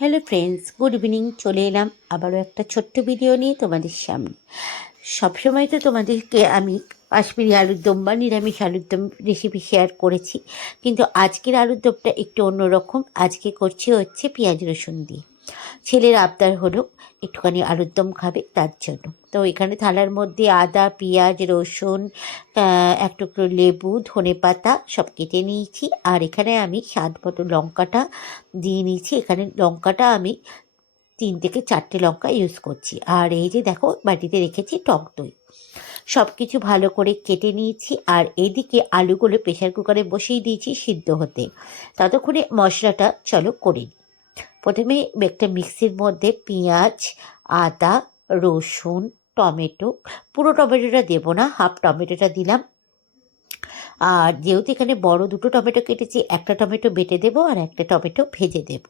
Hello friends good evening চলে এলাম আবারও একটা ছোট্ট ভিডিও নিয়ে তোমাদের সামনে। সবসময় তো তোমাদেরকে আমি কাশ্মীরি আলুর দম বা নিরামিষ আলুর দম রেসিপি শেয়ার করেছি, কিন্তু আজকের আলুর দমটা একটু অন্যরকম। আজকে করছি হচ্ছে পেঁয়াজ রসুন দিয়ে। ছেলের আবদার হলো একটুখানি আলুর দম খাবে, তার জন্য। তো এখানে থালার মধ্যে আদা, পেঁয়াজ, রসুন এক টুকরো লেবু, ধনে পাতা সব কেটে নিয়েছি। আর এখানে আমি স্বাদ মতো লঙ্কাটা দিয়ে নিয়েছি। এখানে লঙ্কাটা আমি তিন থেকে চারটে লঙ্কা ইউজ করছি। আর এই যে দেখো, বাটিতে রেখেছি টক দই। সব কিছু ভালো করে কেটে নিয়েছি। আর এদিকে আলুগুলো প্রেশার কুকারে বসিয়ে দিয়েছি সিদ্ধ হতে। ততক্ষণে মশলাটা চলো করে নিই প্রথমে একটা মিক্সির মধ্যে পেঁয়াজ, আদা, রসুন, টমেটো, পুরো টমেটোটা দেবো না হাফ টমেটোটা দিলাম। আর যেহেতু এখানে বড় দুটো টমেটো কেটেছি, একটা টমেটো বেটে দেবো আর একটা টমেটো ভেজে দেব।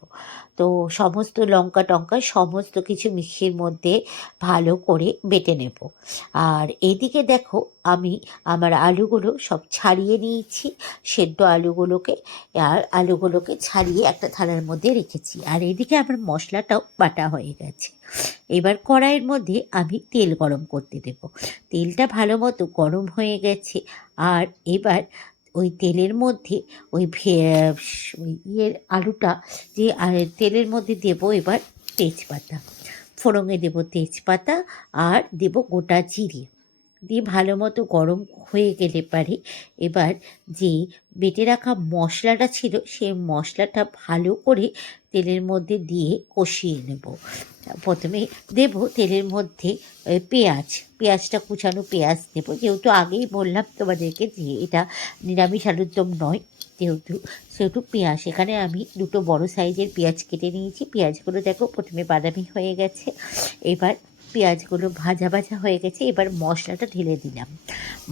তো সমস্ত লঙ্কা টঙ্কা সমস্ত কিছু মিক্সির মধ্যে ভালো করে বেটে নেব। আর এইদিকে দেখো আমি আমার আলুগুলো সব ছাড়িয়ে নিয়েছি, সেদ্ধ আলুগুলোকে, আর আলুগুলোকে ছাড়িয়ে একটা থালার মধ্যে রেখেছি। আর এইদিকে আমার মশলাটাও বাটা হয়ে গেছে। এবার কড়াইয়ের মধ্যে আমি তেল গরম করতে দেব। তেলটা ভালো মতো গরম হয়ে গেছে। আর এবার ওই তেলের মধ্যে ওই ওই ইয়ের আলুটা যে তেলের মধ্যে দেব এবার তেজপাতা। ফোড়ঙে দেব তেজপাতা আর দেব গোটা জিরে। দিয়ে ভালো মতো গরম হয়ে গেলে পারে। এবার যে বেটে রাখা মশলাটা ছিল, সেই মশলাটা ভালো করে তেলের মধ্যে দিয়ে কষিয়ে নেব। প্রথমে দেব তেলের মধ্যে পেঁয়াজ। পেঁয়াজটা কুচানো পেঁয়াজ দেবো। যেহেতু আগেই বললাম তোমাদেরকে যে এটা নিরামিষ আলুর দম নয়, যেহেতু সেহেতু পেঁয়াজ। এখানে আমি দুটো বড় সাইজের পেঁয়াজ কেটে নিয়েছি। পেঁয়াজগুলো দেখো প্রথমে বাদামি হয়ে গেছে। এবার পেঁয়াজগুলো ভাজা ভাজা হয়ে গেছে, এবার মশলাটা ঢেলে দিলাম।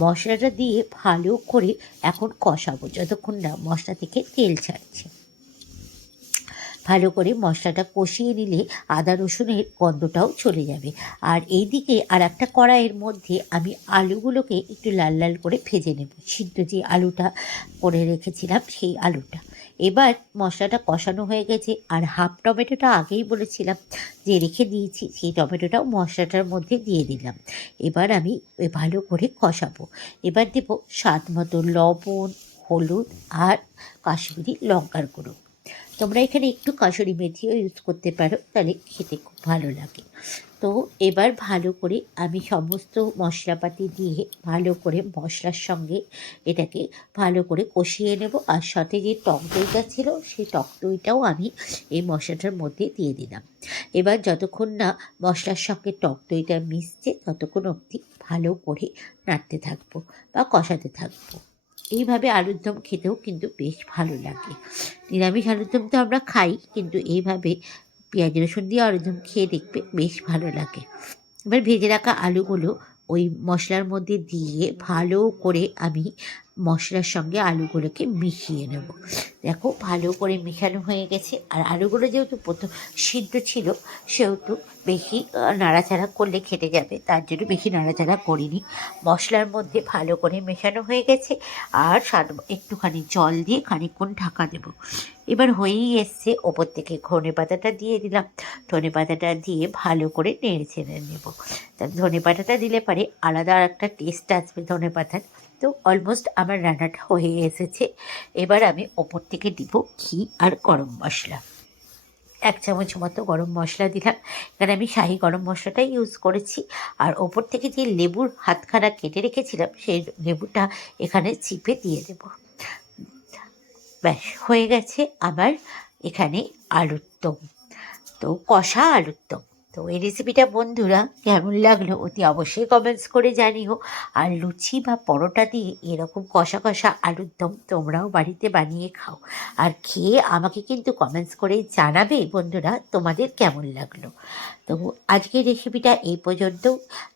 মশলাটা দিয়ে ভালো করে এখন কষাবো, যতক্ষণ না মশলা থেকে তেল ছাড়ছে। ভালো করে মশলাটা কষিয়ে নিলে আদা রসুনের গন্ধটাও চলে যাবে। আর এইদিকে আর একটা কড়াইয়ের মধ্যে আমি আলুগুলোকে একটু লাল লাল করে ভেজে নেব। সিদ্ধ যে আলুটা করে রেখেছিলাম, সেই আলুটা। এবার মশলাটা কষানো হয়ে গেছে আর হাফ টমেটোটা আগেই বলেছিলাম যে রেখে দিয়েছি, সেই টমেটোটাও মশলাটার মধ্যে দিয়ে দিলাম। এবার আমি ভালো করে কষাবো। এবার দেব স্বাদ মতো লবণ, হলুদ আর কাশ্মীরি লঙ্কার গুঁড়ো। তোমরা এখানে একটু কাসুরি মেথিও ইউজ করতে পারো, তাহলে খেতে খুব ভালো লাগে। তো এবার ভালো করে আমি সমস্ত মশলাপাতি দিয়ে ভালো করে মশলার সঙ্গে এটাকে ভালো করে কষিয়ে নেব, আর সাথে যে টক দইটা ছিল, সেই টক দইটাও আমি এই মশলাটার মধ্যে দিয়ে দিলাম। এবার যতক্ষণ না মশলার সঙ্গে টক দইটা মিশছে, ততক্ষণ অবধি ভালো করে নাড়তে থাকব বা কষাতে থাকব। এইভাবে আলুর দম খেতেও কিন্তু বেশ ভালো লাগে। নিরামিষ আলুরদম তো আমরা খাই, কিন্তু এইভাবে পেঁয়াজ রসুন দিয়ে আলুর দম খেয়ে দেখবে বেশ ভালো লাগে। এবার ভেজে রাখা আলুগুলো ওই মশলার মধ্যে দিয়ে ভালো করে আমি মশলার সঙ্গে আলুগুলোকে মিশিয়ে নেব। দেখো ভালো করে মেশানো হয়ে গেছে। আর আলুগুলো যেহেতু প্রথম সিদ্ধ ছিল, সেহেতু বেশি নাড়াচাড়া করলে খেটে যাবে। তার জন্য বেশি নাড়াচাড়া করিনি। মশলার মধ্যে ভালো করে মেশানো হয়ে গেছে। আর স্বাদ, একটুখানি জল দিয়ে খানিকক্ষণ ঢাকা দেবো। এবার হয়েই এসছে, ওপর থেকে ধনে পাতাটা দিয়ে দিলাম। ধনে পাতাটা দিয়ে ভালো করে নেড়ে ছেড়ে নেব। তা ধনে পাতাটা দিলে পারে আলাদা একটা টেস্ট আসবে ধনে পাতার। তো অলমোস্ট আমার রান্নাটা হয়ে এসেছে। এবার আমি ওপর থেকে দিব ঘি আর গরম মশলা। এক চামচ মতো গরম মশলা দিলাম। এখানে আমি শাহি গরম মশলাটাই ইউজ করেছি। আর ওপর থেকে যে লেবুর হাতখানা কেটে রেখেছিলাম, সেই লেবুটা এখানে চিপে দিয়ে দেব। ব্যাস, হয়ে গেছে আমার এখানে আলুর দম। তো কষা আলুর দম। তো এই রেসিপিটা বন্ধুরা কেমন লাগল অতি অবশ্যই কমেন্টস করে জানিও। আর লুচি বা পরোটা দিয়ে এরকম কষা কষা আলুর দম তোমরাও বাড়িতে বানিয়ে খাও। আর খেয়ে আমাকে কিন্তু কমেন্টস করে জানাবে বন্ধুরা তোমাদের কেমন লাগল। তো আজকের রেসিপিটা এই পর্যন্ত।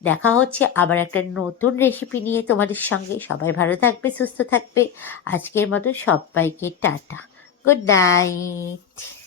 দেখা হচ্ছে আবার একটা নতুন রেসিপি নিয়ে তোমাদের সঙ্গে। সবাই ভালো থাকবে, সুস্থ থাকবে। আজকের মতো সবাইকে টাটা। Good night